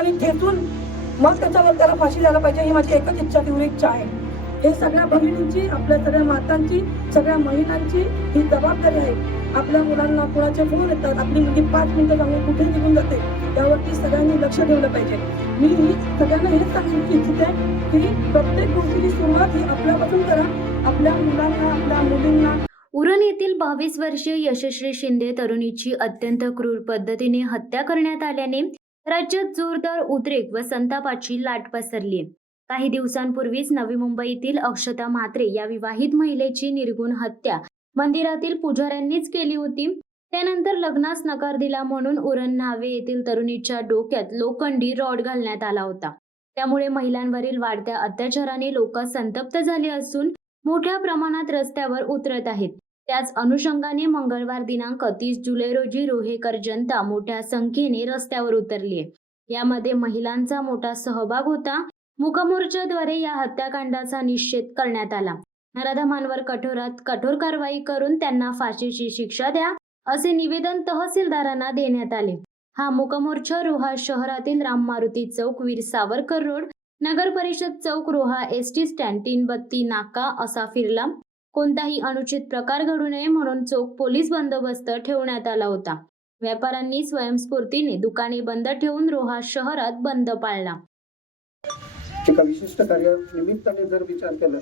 जोराने ठेचून मग त्याच्यावर त्याला फाशी द्यायला पाहिजे, ही माझी एकच इच्छा, तीव्र इच्छा आहे. हे सगळ्या भगिनींची, आपल्या सगळ्या मातांची, सगळ्या महिलांची ही जबाबदारी आहे. आपल्या मुलांना कुणाचे फोन येतात, आपली मुलगी 5 मिनिटं जाऊन कुठे निघून जाते, त्यावरती सगळ्यांनी लक्ष ठेवलं पाहिजे. मी सगळ्यांना हेच सांगू इच्छिते की प्रत्येक गोष्टीची सुरुवात ही आपल्यापासून करा. आपल्या मुलांना, आपल्या मुलींना. उरण येथील 22 वर्षीय यशश्री शिंदे तरुणीची अत्यंत क्रूर पद्धतीने हत्या करण्यात आल्याने राज्यात जोरदार उद्रेक व संतापाची लाट पसरली. काही दिवसांपूर्वीच नवी मुंबईतील अक्षता म्हात्रे या विवाहित महिलेची निर्घृण हत्या मंदिरातील पुजाऱ्यांनीच केली होती. त्यानंतर लग्नास नकार दिला म्हणून उरण न्हावे येथील तरुणीच्या डोक्यात लोखंडी रॉड घालण्यात आला होता. त्यामुळे महिलांवरील वाढत्या अत्याचाराने लोक संतप्त झाले असून मोठ्या प्रमाणात रस्त्यावर उतरत आहेत. त्याच अनुषंगाने मंगळवार दिनांक 30 जुलै रोजी रोहेकर जनता मोठ्या संख्येने रस्त्यावर उतरली आहे. यामध्ये महिलांचा मोठा सहभाग होता. मूकमोर्चाद्वारे या हत्याकांडाचा निषेध करण्यात आला. नराधमांवर कठोरात कठोर कारवाई करून त्यांना फाशीची शिक्षा द्या असे निवेदन तहसीलदारांना देण्यात आले. हा मूकमोर्चा रोहा शहरातील राम मारुती चौक, वीर सावरकर रोड, नगर परिषद चौक, रोहा एसटी स्टँड, तीनबत्ती नाका असा फिरला. कोणताही अनुचित प्रकार घडू नये म्हणून चोख पोलीस बंदोबस्त ठेवण्यात आला होता. व्यापाऱ्यांनी स्वयंस्फूर्तीने दुकाने बंद ठेवून रोहा शहरात बंद पाळला. एका विशिष्ट कार्यानिमित्ताने जर विचार केला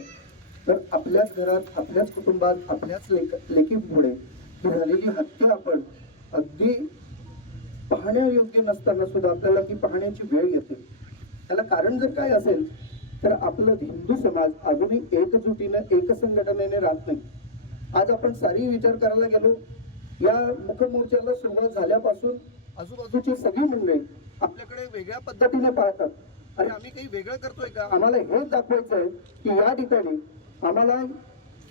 तर आपल्याच घरात, आपल्याच कुटुंबात, आपल्याच लेकीपुढे ही झालेली हत्या आपण अगदी पाहण्यायोग्य नसताना सुद्धा आपल्याला ती पाहण्याची वेळ येते. त्याला कारण जर काय असेल तर आपलं हिंदू समाज अजूनही एकजुटीनं, एकसंघटनेने राहत नाही. आज आपण सारी विचार करायला गेलो, या मुखमोर्चाला सुरुवात झाल्यापासून आजूबाजूची सगळी मंडळी आपल्याकडे वेगळ्या पद्धतीने पाहतात. अरे आम्ही काही वेगळं करतोय का? आम्हाला हेच दाखवायचं आहे की या ठिकाणी आम्हाला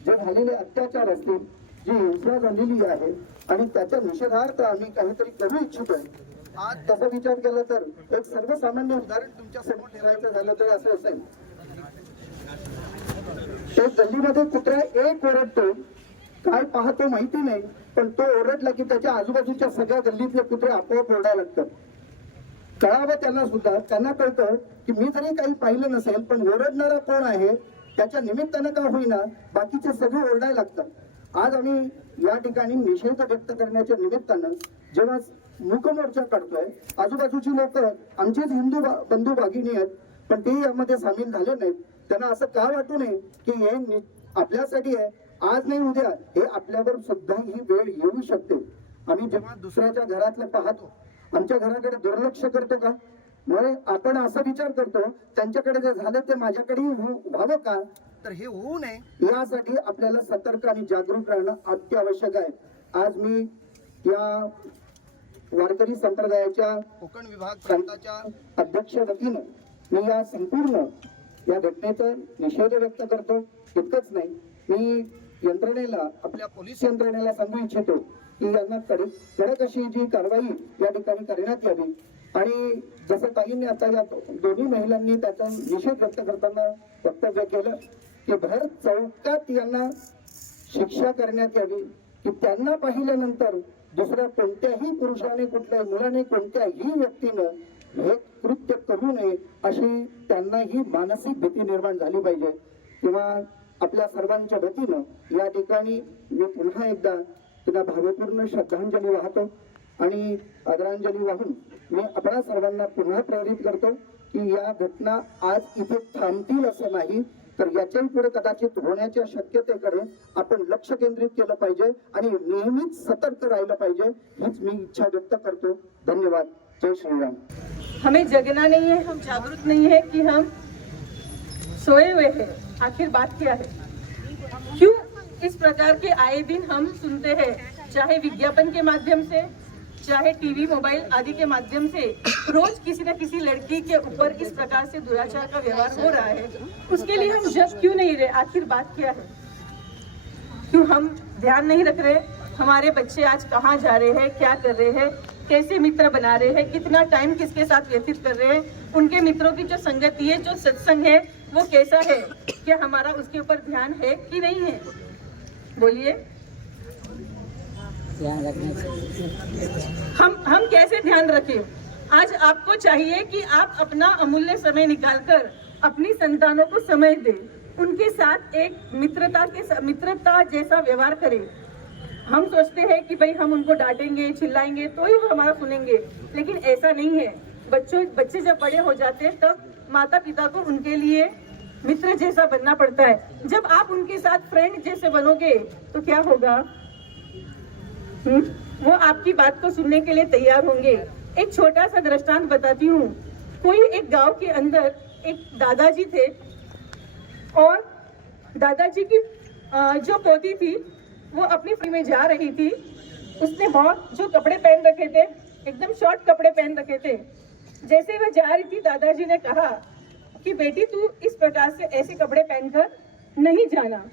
जे झालेले अत्याचार असतील, जी हिंसा झालेली आहे आणि त्याच्या निषेधार्थ आम्ही काहीतरी करू इच्छितोय. आज तसा विचार केला तर एक सर्वसामान्य उदाहरण तुमच्या समोर ठेवायचं झालं तर असं असेल, एक गल्लीमध्ये कुत्रा एक ओरडतो, काय पाहतो माहिती नाही, पण तो ओरडला की त्याच्या आजूबाजूच्या सगळ्या गल्लीतले कुत्रे आपोआप ओरडायला लागतात. कळावं त्यांना सुद्धा, त्यांना कळतं की मी जरी काही पाहिलं नसेल पण ओरडणारा कोण आहे त्याच्या निमित्तानं का होईना बाकीचे सगळे ओरडायला लागतात. आज आम्ही या ठिकाणी निषेध व्यक्त करण्याच्या निमित्तानं जेव्हा मूकमोर्चा काढतोय, आजूबाजूची लोक आमचेच हिंदू बंधू भगिनी आहेत पण ते यामध्ये सामील झाले नाहीत. त्यांना असं का वाटू नये की हे आपल्यासाठी आहे, आज नाही उद्या हे आपल्यावर सुद्धा ही वेळ येऊ शकते. आम्ही जेव्हा दुसऱ्याच्या घरातलं पाहतो, आमच्या घराकडे दुर्लक्ष करतो का? म्हणजे आपण असा विचार करतो त्यांच्याकडे जे झालं ते माझ्याकडेही व्हावं का? तर हे होऊ नये यासाठी आपल्याला सतर्क आणि जागरूक राहणं अत्यावश्यक आहे. आज मी या वारकरी संप्रदायाच्या कोकण विभाग प्रांताच्या अध्यक्ष वतीनं मी या संपूर्ण या घटनेचा निषेध व्यक्त करतो. इतकंच नाही, मी यंत्रणेला, आपल्या पोलीस यंत्रणेला सांगू इच्छितो की यांना कडक अशी जी कारवाई या ठिकाणी करण्यात यावी. आणि जसं ताईंनी आता या दोन्ही महिलांनी त्याचा निषेध व्यक्त करताना वक्तव्य केलं की भर चौकात यांना शिक्षा करण्यात यावी, की त्यांना पाहिल्यानंतर दुसऱ्या कोणत्याही पुरुषाने, कुठल्याही मुलाने, कोणत्याही व्यक्तीनं हे कृत्य करू नये अशी त्यांनाही मानसिक भीती निर्माण झाली पाहिजे. किंवा आपल्या सर्वांच्या वतीनं या ठिकाणी मी पुन्हा एकदा त्यांना भावपूर्ण श्रद्धांजली वाहतो आणि आदरांजली वाहून मी आपल्या सर्वांना पुन्हा प्रेरित करतो की या घटना आज इथे थांबतील असं नाही, तर याच्याही पुढे कदाचित होण्याच्या शक्यतेकडे आपण लक्ष केंद्रित केलं पाहिजे आणि नेहमीच सतर्क राहिलं पाहिजे, हीच मी इच्छा व्यक्त करतो. धन्यवाद. जय श्रीराम. हमें जगना नहीं है, हम जागरूक नहीं है कि हम सोए हुए हैं. आखिर बात क्या है? क्यों इस प्रकार के आए दिन हम सुनते हैं, चाहे विज्ञापन के माध्यम से, चाहे टीवी, मोबाइल आदि के माध्यम से, रोज किसी न किसी लड़की के ऊपर इस प्रकार से दुराचार का व्यवहार हो रहा है. उसके लिए हम जग क्यों नहीं रहे? आखिर बात क्या है? क्यों हम ध्यान नहीं रख रहे? हमारे बच्चे आज कहाँ जा रहे हैं, क्या कर रहे हैं, कैसे मित्र बना रहे हैं, कितना टाइम किसके साथ व्यतीत कर रहे हैं, उनके मित्रों की जो संगति है, जो सत्संग है वो कैसा है, क्या हमारा उसके ऊपर ध्यान है कि नहीं है? बोलिए. हम कैसे ध्यान रखें? आज आपको चाहिए कि आप अपना अमूल्य समय निकालकर अपनी संतानों को समय दें, उनके साथ एक मित्रता जैसा व्यवहार करें। हम सोचते हैं कि भाई हम उनको डांटेंगे, चिल्लाएंगे तो ही वो हमारा सुनेंगे, लेकिन ऐसा नहीं है। बच्चे जब बड़े हो जाते हैं तब माता पिता को उनके लिए मित्र जैसा बनना पड़ता है। जब आप उनके साथ फ्रेंड जैसे बनोगे तो क्या होगा? वो आपकी बात को सुनने के लिए तैयार होंगे। एक छोटा सा दृष्टांत बताती हूँ। कोई एक गांव के अंदर एक दादाजी थे और दादाजी की जो पोती थी वो अपनी फ्री में जा रही थी। उसने बहुत जो कपड़े पहन रखे थे, एकदम शॉर्ट कपड़े पहन रखे थे। जैसे वह जा रही थी, दादाजी ने कहा कि बेटी तू इस प्रकार से ऐसे कपड़े पहनकर नहीं जाना।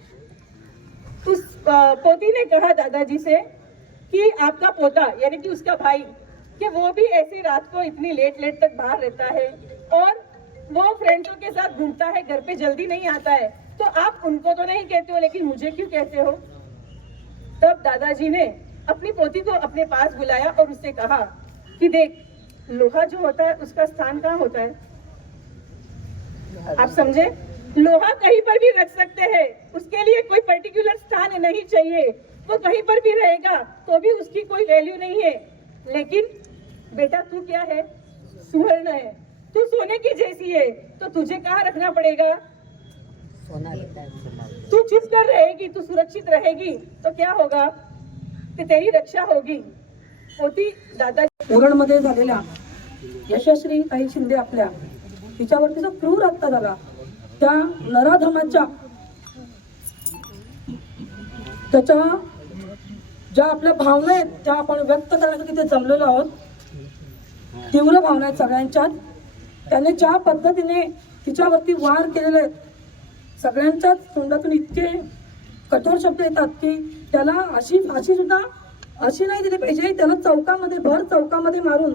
उस पोती ने कहा दादाजी से कि आपका पोता यानी कि उसका भाई कि वो भी ऐसी रात को इतनी लेट तक बाहर रहता है और वो फ्रेंड्सों के साथ घूमता है, घर पे जल्दी नहीं आता है, तो आप उनको तो नहीं कहते हो लेकिन मुझे क्यों कहते हो? तब दादाजी ने अपनी पोती को अपने पास बुलाया और उससे कहा कि देख, लोहा जो होता है उसका स्थान कहाँ होता है? आप समझे? लोहा कहीं पर भी रख सकते हैं, उसके लिए कोई पर्टिकुलर स्थान नहीं चाहिए। वो कहीं पर भी रहेगा तो भी उसकी कोई वैल्यू नहीं है। लेकिन बेटा तू क्या है? सुवर्ण है, तू सोने की जैसी है, तो तुझे कहाँ रखना पड़ेगा? तू चुप कर रहेगी, तू सुरक्षित रहेगी तो क्या होगा? कि तेरी रक्षा होगी। होती दादा उरणमध्ये झालेल्या यशस्वी ताई शिंदे आपल्या तिच्यावरती जो क्रूर हत्या झाला, त्या नराधमाच्या त्याच्या ज्या आपल्या भावना आहेत त्या आपण व्यक्त करण्यासाठी ते जमलेलो आहोत। तीव्र भावना आहेत सगळ्यांच्यात। त्याने ज्या पद्धतीने तिच्यावरती वार केलेले आहेत, सगळ्यांच्याच तोंडातून इतके कठोर शब्द येतात की त्याला अशी फाशी सुद्धा अशी नाही दिली पाहिजे, त्याला चौकामध्ये भर चौकामध्ये मारून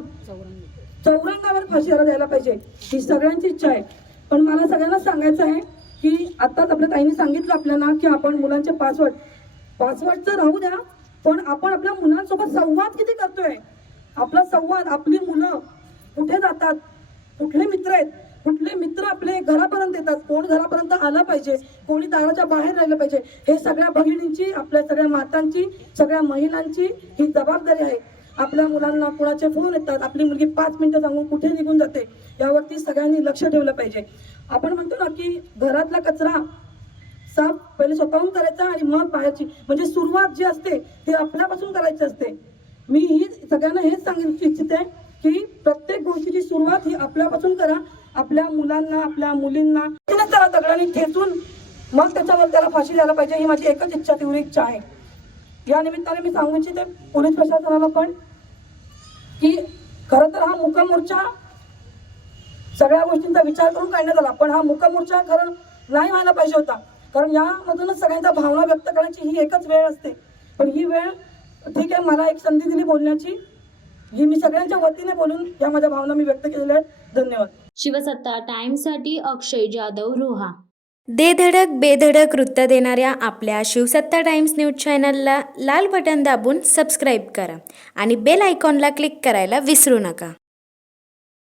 चौरंगावर फाशीला द्यायला पाहिजे, ही सगळ्यांची इच्छा आहे। पण मला सगळ्यांना सांगायचं आहे की आत्ताच आपल्या ताईंनी सांगितलं आपल्याला की आपण मुलांचे पासवर्ड तर राहू द्या, पण आपण आपल्या मुलांसोबत संवाद किती करतोय? आपला संवाद, आपली मुलं कुठे जातात, कुठले मित्र आहेत, कुठले मित्र आपले घरापर्यंत येतात, कोण घरापर्यंत आला पाहिजे, कोणी दाराच्या बाहेर राहिलं पाहिजे, हे सगळ्या बहिणींची, आपल्या सगळ्या मातांची, सगळ्या महिलांची ही जबाबदारी आहे। आपल्या मुलांना कुणाचे फोन येतात, आपली मुलगी 5 मिनिटं सांगून कुठे निघून जाते, यावरती सगळ्यांनी लक्ष ठेवलं पाहिजे। आपण म्हणतो ना की घरातला कचरा साफ पहिले स्वतःहून करायचा आणि मग बाहेरची, म्हणजे सुरुवात जी असते ती आपल्यापासून करायची असते। मी ही सगळ्यांना हेच सांगू इच्छिते की प्रत्येक गोष्टीची सुरुवात ही आपल्यापासून करा। आपल्या मुलांना, आपल्या मुलींना त्याला दगडाने ठेचून मग त्याला फाशी द्यायला पाहिजे, ही माझी एकच इच्छा, तीव्र इच्छा आहे। या निमित्ताने मी सांगू इच्छिते पोलीस प्रशासनाला पण की खरं तर हा मुका मोर्चा सगळ्या गोष्टींचा विचार करून काढण्यात आला, पण हा मुका मोर्चा खरं नाही व्हायला पाहिजे होता, कारण यामधूनच सगळ्यांच्या भावना व्यक्त करण्याची ही एकच वेळ असते। पण ही वेळ ठीक आहे, मला एक संधी दिली बोलण्याची, ही मी सगळ्यांच्या वतीने बोलून या माझ्या भावना मी व्यक्त केलेल्या आहेत। धन्यवाद। शिवसत्ता टाइम्ससाठी अक्षय जाधव, रोहा। धडक बेधडक वृत्त देणाऱ्या आपल्या शिवसत्ता टाइम्स न्यूज चॅनलला लाल बटन दाबून सबस्क्राईब करा आणि बेल आयकॉनला क्लिक करायला विसरू नका।